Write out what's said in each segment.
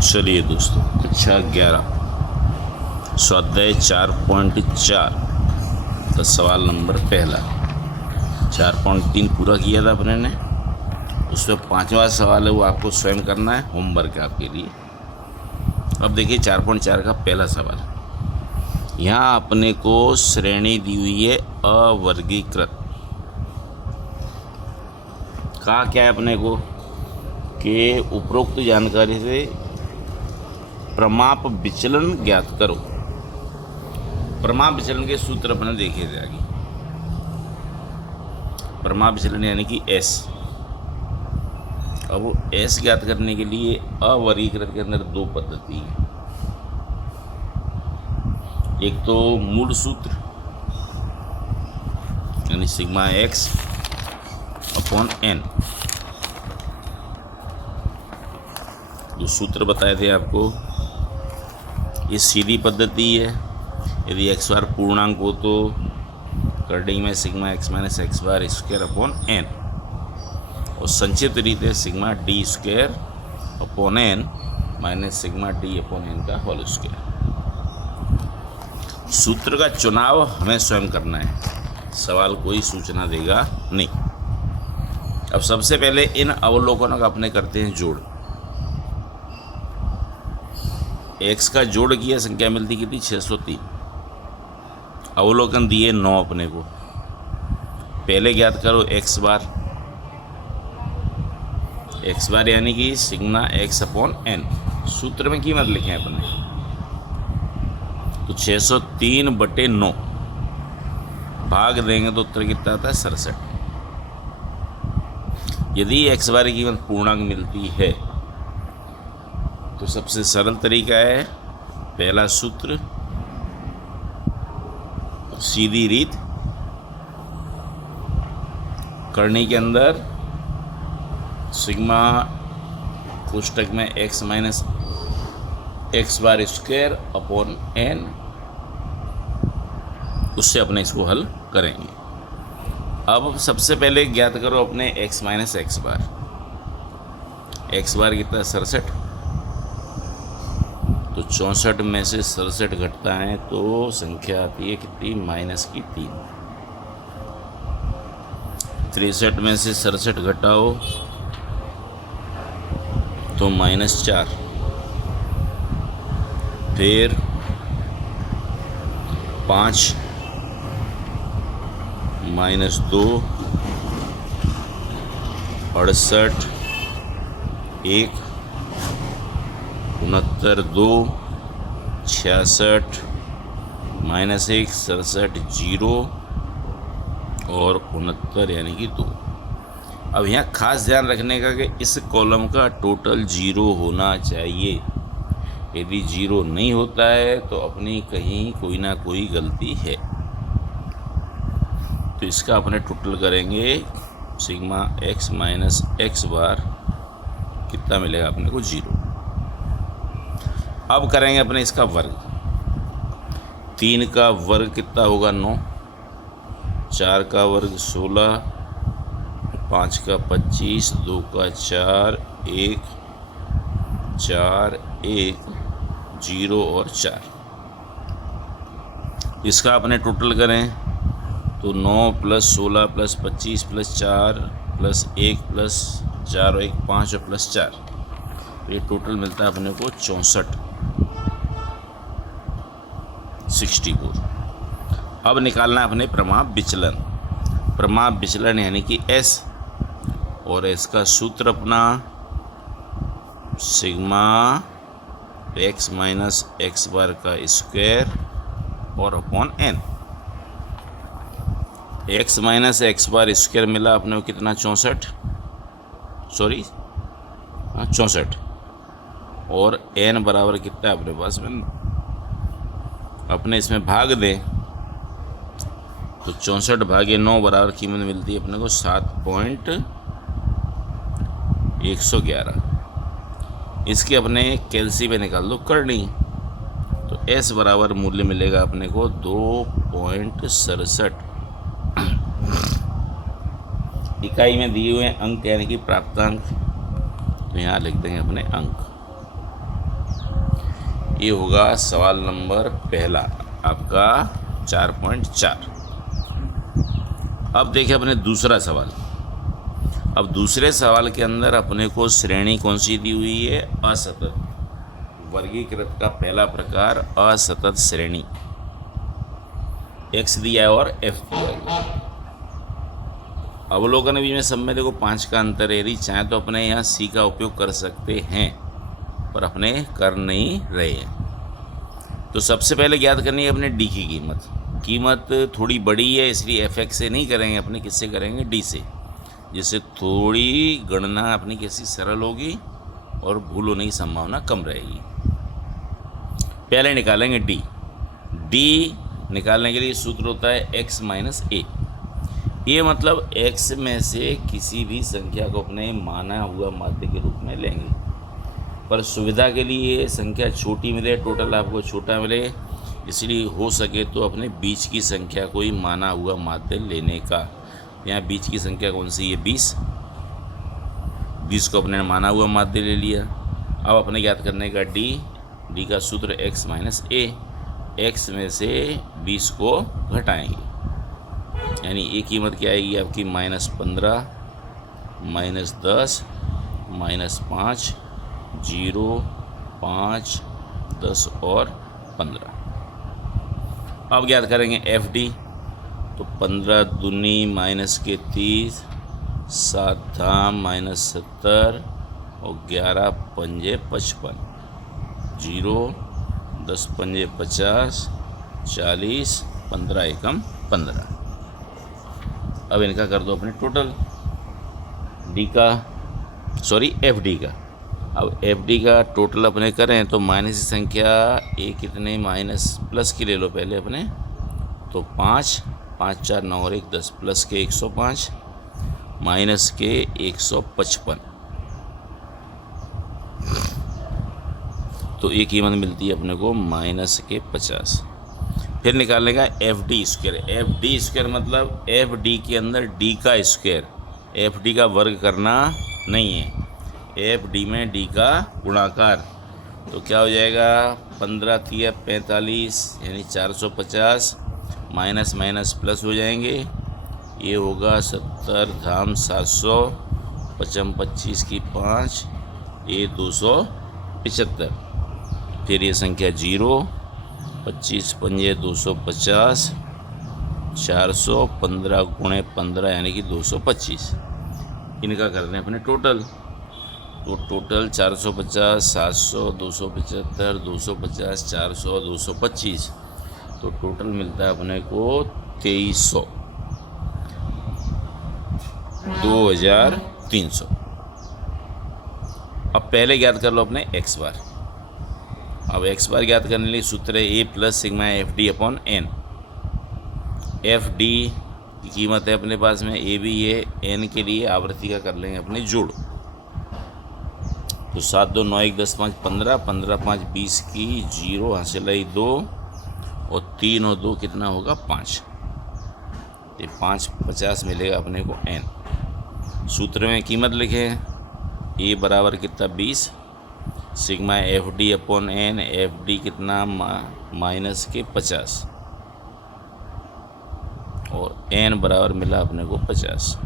चलिए दोस्तों, कक्षा 11 स्वाध्याय 4.4 का सवाल नंबर पहला। 4.3 पूरा किया था अपने ने, उसमें 5वां सवाल है वो आपको स्वयं करना है, होमवर्क है आपके लिए। अब देखिए 4.4 का पहला सवाल। यहाँ अपने को श्रेणी दी हुई है अवर्गीकृत। कहा क्या है अपने को कि उपरोक्त जानकारी से प्रमाप विचलन ज्ञात करो। प्रमाप विचलन के सूत्र अपने देखे थे आगे। प्रमाप विचलन यानी कि एस। अब वो एस ज्ञात करने के लिए अवर्गीकृत के अंदर दो पद्धति है। एक तो मूल सूत्र यानी सिग्मा एक्स अपॉन एन। जो सूत्र बताए थे आपको, ये सीधी पद्धति है। यदि एक्स बार पूर्णांक हो तो करडिंग में sigma x minus x bar square upon n, और संक्षिप्त रीत है sigma d square upon n minus sigma d upon n का होल स्क्वायर। सूत्र का चुनाव हमें स्वयं करना है, सवाल कोई सूचना देगा नहीं। अब सबसे पहले इन अवलोकनों का अपने करते हैं जोड़। एक्स का जोड़ किया, संख्या मिलती कितनी 603। अवलोकन दिए 9 अपने को। पहले ज्ञात करो एक्स बार। एक्स बार यानी कि सिग्मा एक्स अपॉन एन। सूत्र में कीमत लिखे हैं अपने, तो 603/9 भाग देंगे तो उत्तर कितना आता है 67। यदि एक्स बार की कीमत पूर्णांक मिलती है तो सबसे सरल तरीका है पहला सूत्र, सीधी रीत। करनी के अंदर सिग्मा कोष्टक में x minus x bar square upon N, उससे अपने इसको हल करेंगे। अब सबसे पहले ज्ञात करो अपने एक्स माइनस एक्स बार। एक्स बार कितना 67, तो 64 में से 67 घटता है तो संख्या आती है कितनी माइनस की 3। 63 में से 67 घटाओ तो -4। फिर 5 -2 68 1 69 2 66 -1 67 0 और 69 यानी कि 2। अब यहाँ खास ध्यान रखने का कि इस कॉलम का टोटल 0 होना चाहिए। यदि 0 नहीं होता है तो अपनी कहीं कोई ना कोई गलती है। तो इसका अपने टोटल करेंगे सिग्मा एक्स माइनस एक्स बार, कितना मिलेगा अपने को 0। अब करेंगे अपने इसका वर्ग। 3 का वर्ग कितना होगा 9, 4 का वर्ग 16, 5 का 25, 2 का 4, 1 4 1 0 और 4। इसका अपने टोटल करें तो 9 + 16 + 25 + 4 + 1 + 4 और 1 5 और +4, तो ये टोटल मिलता है अपने को 64। अब निकालना है अपने प्रमाप विचलन। प्रमाप विचलन यानी कि एस, और एस का सूत्र अपना sigma x minus x bar का स्क्वायर और upon n. X minus x bar square मिला अपने को कितना 64, और एन बराबर कितना अपने पास में अपने इसमें भाग दें तो 64 भागे 9 बराबर कीमत मिलती है अपने को 7.111। इसके अपने कैलसी पे निकाल दो करनी, तो एस बराबर मूल्य मिलेगा अपने को 2.67। इकाई में दिए हुए अंक यानी कि प्राप्तांक, तो यहाँ लिख देंगे अपने अंक। ये होगा सवाल नंबर पहला आपका 4.4। अब देखिए अपने दूसरा सवाल। अब दूसरे सवाल के अंदर अपने को श्रेणी कौन सी दी हुई है? असतत। वर्गीकृत का पहला प्रकार असतत श्रेणी। x दिया है और f दिया है। अवलोकन भी में सब में देखो 5 का अंतर है। यदि चाहे तो अपने यहाँ c का उपयोग कर सकते हैं, पर अपने कर नहीं रहे हैं। तो सबसे पहले ज्ञात करनी है अपने d की कीमत थोड़ी बड़ी है, इसलिए fx से नहीं करेंगे, अपने किससे करेंगे? d से, जिससे थोड़ी गणना अपनी कैसी सरल होगी और भूल होने की संभावना कम रहेगी। पहले निकालेंगे d निकालने के लिए सूत्र होता है x माइनस a। ये मतलब x में से किसी भी संख्या को अपने माना हुआ माध्य के रूप में लेंगे, पर सुविधा के लिए संख्या छोटी मिले, टोटल आपको छोटा मिले, इसलिए हो सके तो अपने बीच की संख्या को ही माना हुआ माध्य लेने का। यहाँ बीच की संख्या कौन सी है? 20 को अपने माना हुआ माध्य ले लिया। अब अपने ज्ञात करने का d का सूत्र x माइनस a। x में से 20 को घटाएंगे, यानी a कीमत क्या आएगी आपकी? -15, -10, -5, 0, 5, 10 और 15। अब ज्ञात करेंगे fd। तो 15 दूनी -30, 7 धाम -70 और 11 पंजे 55, 0, 10 पंजे 50, 40, 15 एकम 15। अब इनका कर दो अपने टोटल एफ डी का। अब एफ डी का टोटल अपने करें तो माइनस की संख्या कितने माइनस प्लस की ले लो पहले अपने। तो 5, 5 4 9 और 1 10, प्लस के 105 माइनस के 155। तो एक कीमत मिलती है अपने को माइनस के 50। फिर निकालने का एफ डी स्क्वायर मतलब एफ डी के अंदर डी का स्क्वायर। एफ डी का वर्ग करना नहीं है, एफ डी में डी का गुणाकार। तो क्या हो जाएगा? 15 3 45 यानी 450, माइनस माइनस प्लस हो जाएंगे। ये होगा 70 धाम 700, 55 25 की 5, ये 275। फिर ये संख्या 0, 25 पंजे 250, 400, 15 गुणे 15 यानी कि 225। इनका कर रहे हैं अपने टोटल। तो टोटल 450, 700, 275, 250, 400, 225। तो टोटल मिलता है अपने को 2300, 2300। अब पहले ज्ञात कर लो अपने x बार। अब x बार ज्ञात करने के लिए सूत्र है a plus sigma f d upon n. F d की कीमत है अपने पास में a भी है, n के लिए आवृत्ति का कर लेंगे अपने जोड़। तो 7 2 9 1 10 5 15, 15 5 20 की 0 हासिल आई 2 और 3 और 2 कितना होगा? 5। ये 5 50 मिलेगा अपने को n। सूत्र में कीमत लिखें a बराबर कितना? 20 sigma f d upon n. F d कितना? माइनस के 50 और n बराबर मिला अपने को 50,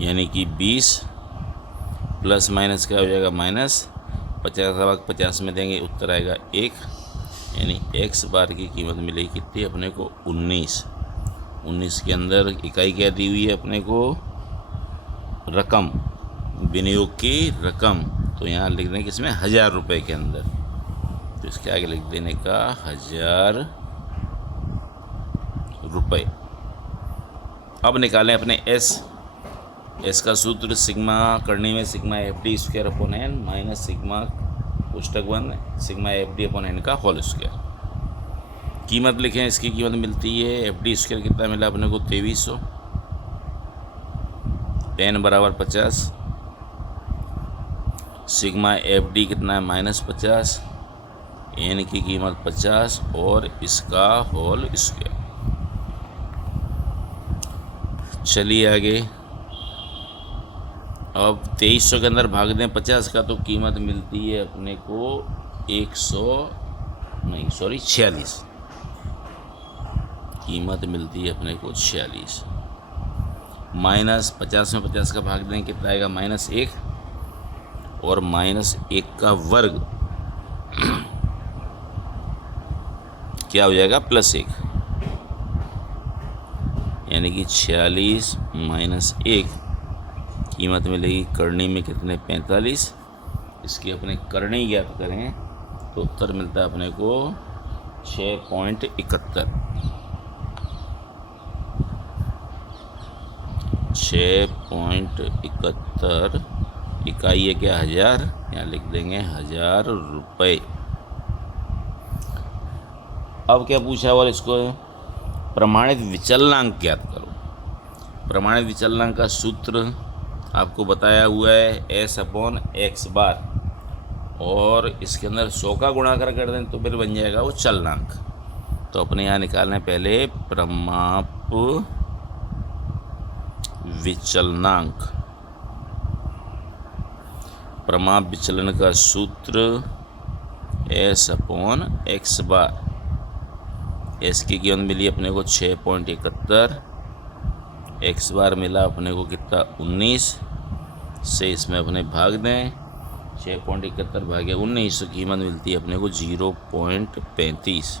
यानी कि 20 प्लस माइनस क्या हो जाएगा? माइनस 50 का भाग 50 में देंगे, उत्तर आएगा 1। यानी x बार की कीमत मिलेगी कितनी अपने को? 19। 19 के अंदर इकाई क्या दी हुई है अपने को? रकम, विनियोग की रकम। तो यहाँ लिख देंगे किसमें? 1000 रुपये के अंदर। तो इसके आगे लिख देने का 1000 रुपये। अब निकालें अपने एस का सूत्र सिग्मा करने में sigma f d square upon n minus sigma पुस्तक 1 sigma f d upon n का होल स्क्वायर। कीमत लिखें, इसकी कीमत मिलती है एफ डी स्क्वायर कितना मिला अपने को? 2300। n बराबर 50, सिग्मा एफ डी कितना है? -50, n की कीमत 50 और इसका होल स्क्वायर। चलिए आगे अब 2300 के अंदर भाग दें 50 का तो कीमत मिलती है अपने को 46। कीमत मिलती है अपने को 46 माइनस 50 में 50 का भाग दें कितना आएगा -1 और -1 का वर्ग क्या हो जाएगा +1 यानी कि 46 माइनस 1 कीमत मिलेगी करनी में कितने 45। इसकी अपने करनी ज्ञात करें तो उत्तर मिलता है अपने को 6.71। 6.71 इकाई है क्या 1000, यहाँ लिख देंगे 1000 रुपये। अब क्या पूछा और इसको प्रमाणित विचलनांक ज्ञात करो। प्रमाणित विचलनांक का सूत्र आपको बताया हुआ है S/x बार, और इसके अंदर 100 का गुणाकार कर दें तो फिर बन जाएगा वो चलनांक। तो अपने यहाँ निकालना है पहले प्रमाप विचलनांक। प्रमाप विचलन का सूत्र S/x बार। S की कीमत मिली अपने को 6.71, x बार मिला अपने को कितना 19 से इसमें अपने भाग दें 6.71 भागे 19 तो कीमत मिलती है अपने को 0.35।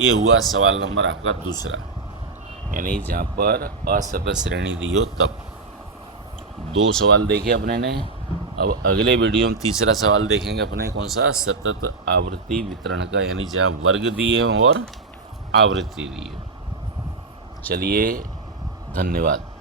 ये हुआ सवाल नंबर आपका दूसरा, यानी जहाँ पर असतत श्रेणी दी हो तब। 2 सवाल देखे अपने ने। अब अगले वीडियो में तीसरा सवाल देखेंगे अपने कौन सा, सतत आवृत्ति वितरण का, यानी जहाँ वर्ग दिए और आवृत्ति दी हो। चलिए धन्यवाद।